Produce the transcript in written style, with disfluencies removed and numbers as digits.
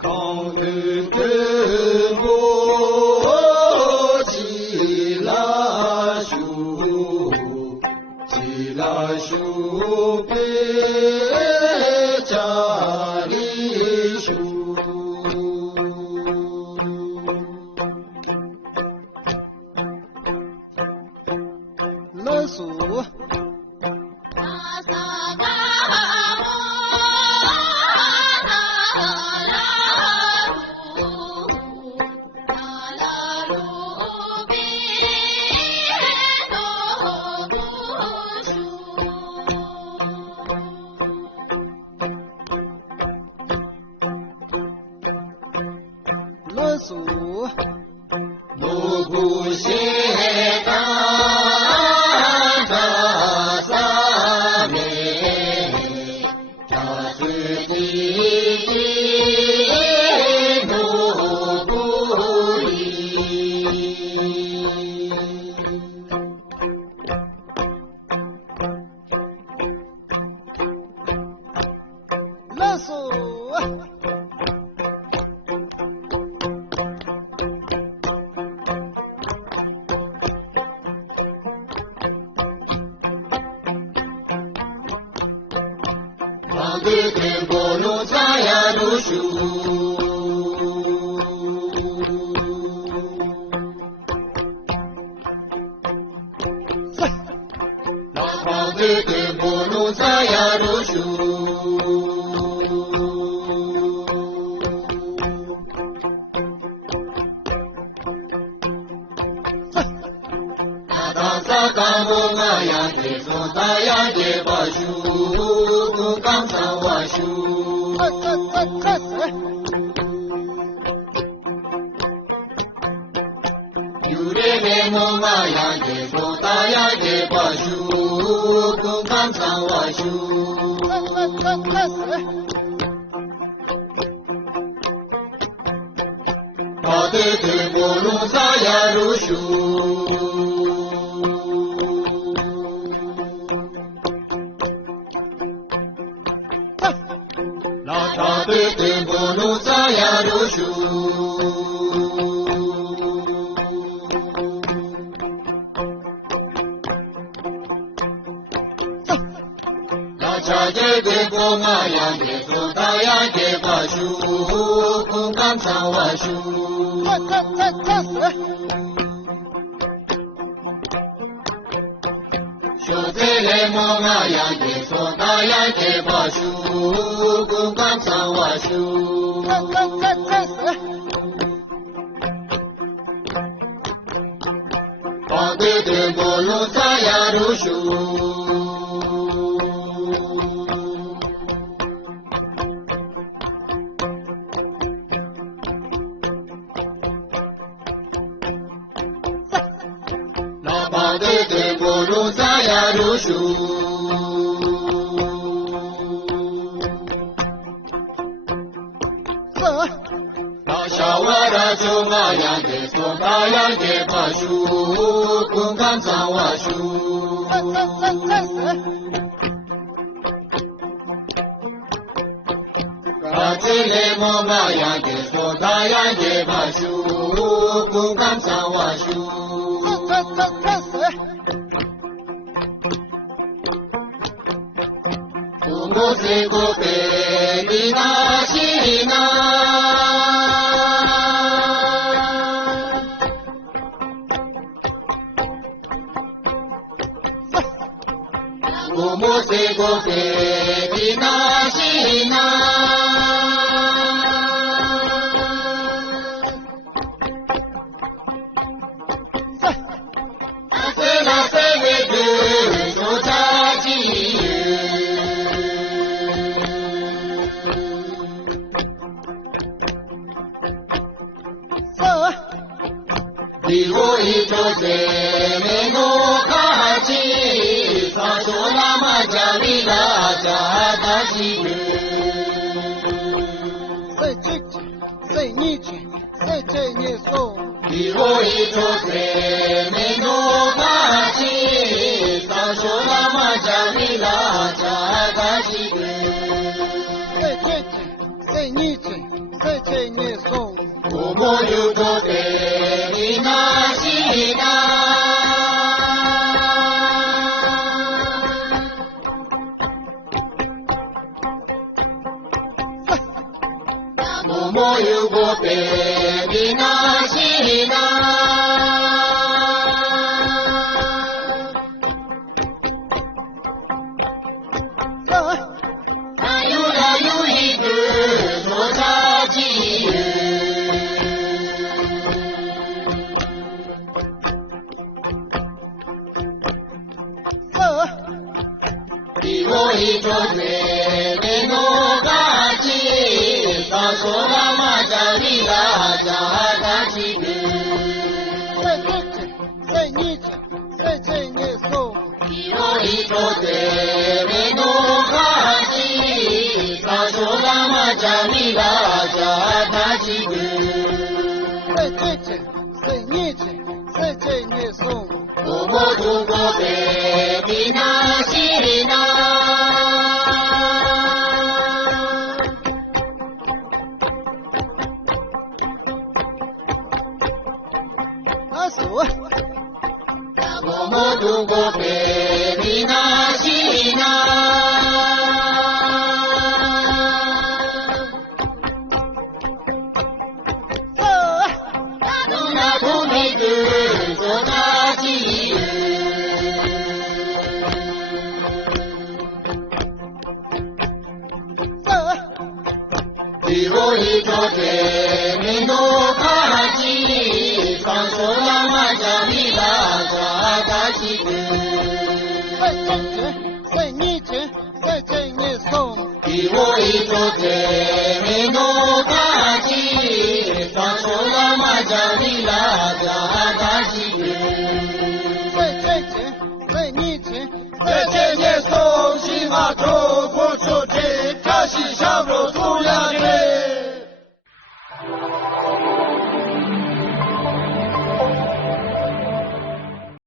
康的根部起来修别家里修。勒索。勒索，罗布谢达扎萨梅，扎斯蒂罗布里，勒索。Agde bolo saya rushu, agde bolo saya rushu, ada sakamu ngaya ke sotaya ke bashu. Kang sawashu, yure me moma ya ke sota ya ke pashu, kang sawashu. Kade ke bolu saya rushu. Kade bolu saya rushu, Kaca de koma yang de sota yang de pashu, kungkang sawashu. Shotele moma yang de sota yang de pashu, kungkang sawashu. Kade de bolu saya rushu. Kade bolu saya rushu. Shawara chunga yang de sota yang de pashu, kungkang sawashu. Kacile moma yang de sota yang de pashu, kungkang sawashu. Kumuse kope dinashina. Kumuse kope dinashina. Asena sevede sotaji. Digo itoje meno kachi, sasola majavila jadashi. Say nichi, say so. Digo itoje meno kachi, sasola majavila jadashi. 念诵。无莫有多得你那西那。无莫有多得你那西那。我一桌子的诺嘎吉，告诉拉玛加里拉加嘎吉格。再念诵。我一桌子的诺嘎吉，告诉拉玛加里拉加嘎吉格。再念诵。我莫度过北的那西那。我莫度过北的那西那。那土地的做大吉。我一桌子的诺卡吉，放手拉玛加里拉加嘎吉格。再念诵。我一桌子的诺卡吉，放手拉玛加里拉加嘎吉格。再念诵，西马头过出去。